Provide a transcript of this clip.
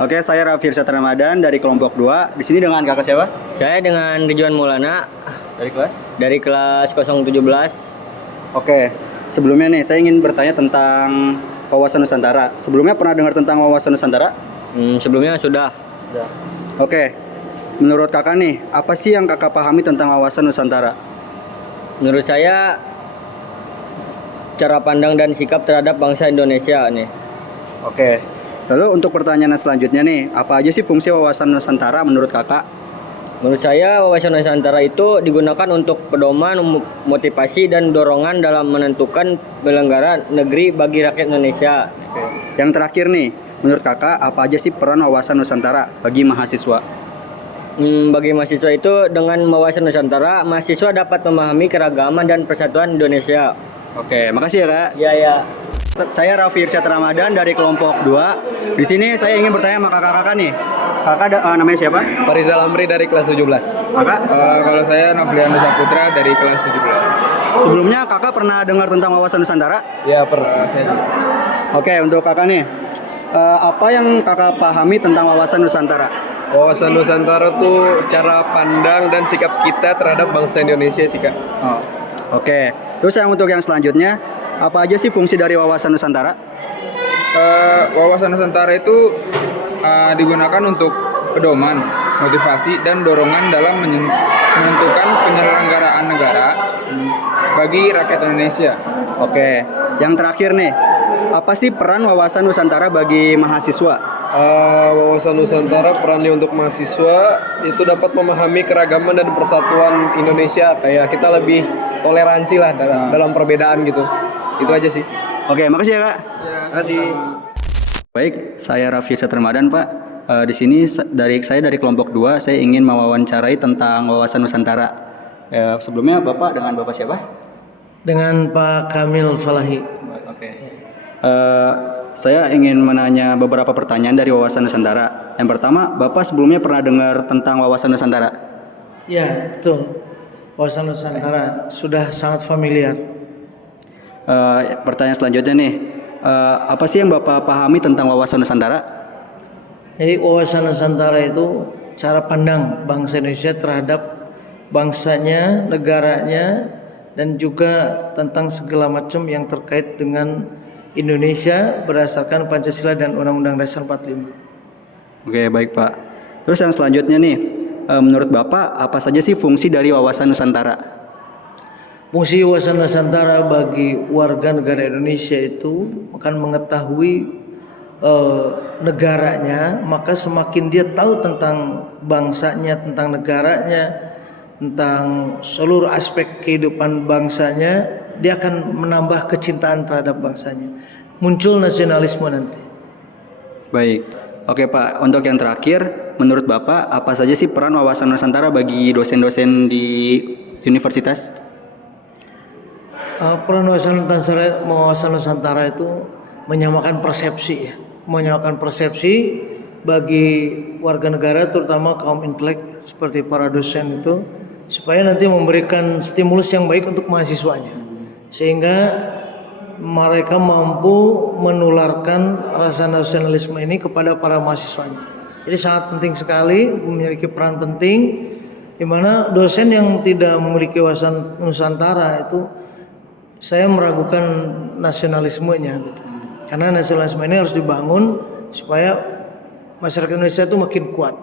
Oke, saya Raffi Irsad Ramadan dari kelompok 2. Di sini dengan kakak siapa? Saya dengan Ridwan Maulana Dari kelas? dari kelas 017. Oke, sebelumnya nih saya ingin bertanya tentang wawasan Nusantara. Sebelumnya pernah dengar tentang wawasan Nusantara? Sebelumnya sudah. Oke, menurut kakak nih, apa sih yang kakak pahami tentang wawasan Nusantara? Menurut saya cara pandang dan sikap terhadap bangsa Indonesia nih. Oke, lalu untuk pertanyaan selanjutnya nih, apa aja sih fungsi wawasan Nusantara menurut kakak? Menurut saya wawasan Nusantara itu digunakan untuk pedoman, motivasi dan dorongan dalam menentukan bernegara negeri bagi rakyat Indonesia. Yang terakhir nih, menurut kakak apa aja sih peran wawasan Nusantara bagi mahasiswa? Bagi mahasiswa itu dengan wawasan Nusantara, mahasiswa dapat memahami keragaman dan persatuan Indonesia. Oke, makasih ya kak. Iya, ya. Saya Raffi Irsad Ramadan dari kelompok 2. Di sini saya ingin bertanya sama kakak-kakak nih. Kakak namanya siapa? Farizal Amri dari kelas 17. Kakak? Kalau saya Novlianus Saputra dari kelas 17. Sebelumnya kakak pernah dengar tentang wawasan Nusantara? Ya, saya juga. Oke, untuk kakak nih, apa yang kakak pahami tentang wawasan Nusantara? Wawasan Nusantara tuh cara pandang dan sikap kita terhadap bangsa Indonesia sih, Kak. Oh, oke. Terus yang untuk yang selanjutnya, apa aja sih fungsi dari wawasan Nusantara? Wawasan Nusantara itu digunakan untuk pedoman, motivasi, dan dorongan dalam menentukan penyelenggaraan negara bagi rakyat Indonesia. Oke, yang terakhir nih, apa sih peran wawasan Nusantara bagi mahasiswa? Wawasan Nusantara perannya untuk mahasiswa itu dapat memahami keragaman dan persatuan Indonesia. Kayak kita lebih toleransi lah dalam perbedaan gitu. Itu aja sih. Oke, makasih ya kak. Terima kasih. Baik, saya Raffi Irsad Ramadan Pak. Di sini saya dari kelompok 2, saya ingin mewawancarai tentang wawasan Nusantara. Sebelumnya Bapak dengan Bapak siapa? Dengan Pak Kamil Falahi. Oke. Saya ingin menanya beberapa pertanyaan dari wawasan Nusantara. Yang pertama, Bapak sebelumnya pernah dengar tentang wawasan Nusantara? Ya, betul. Wawasan Nusantara sudah sangat familiar. Pertanyaan selanjutnya nih, apa sih yang Bapak pahami tentang wawasan Nusantara? Jadi wawasan Nusantara itu cara pandang bangsa Indonesia terhadap bangsanya, negaranya, dan juga tentang segala macam yang terkait dengan Indonesia berdasarkan Pancasila dan Undang-Undang Dasar 45. Oke, baik Pak. Terus yang selanjutnya nih, menurut Bapak apa saja sih fungsi dari wawasan Nusantara? Fungsi wawasan Nusantara bagi warga negara Indonesia itu akan mengetahui negaranya, maka semakin dia tahu tentang bangsanya, tentang negaranya, tentang seluruh aspek kehidupan bangsanya, dia akan menambah kecintaan terhadap bangsanya. Muncul nasionalisme nanti. Baik. Oke Pak, untuk yang terakhir, menurut Bapak apa saja sih peran wawasan Nusantara bagi dosen-dosen di universitas? Peran wawasan Nusantara itu menyamakan persepsi, ya. Menyamakan persepsi bagi warga negara, terutama kaum intelek seperti para dosen itu, supaya nanti memberikan stimulus yang baik untuk mahasiswanya, sehingga mereka mampu menularkan rasa nasionalisme ini kepada para mahasiswanya. Jadi sangat penting sekali, memiliki peran penting, di mana dosen yang tidak memiliki wawasan Nusantara itu saya meragukan nasionalismenya gitu. Karena nasionalisme ini harus dibangun supaya masyarakat Indonesia itu makin kuat.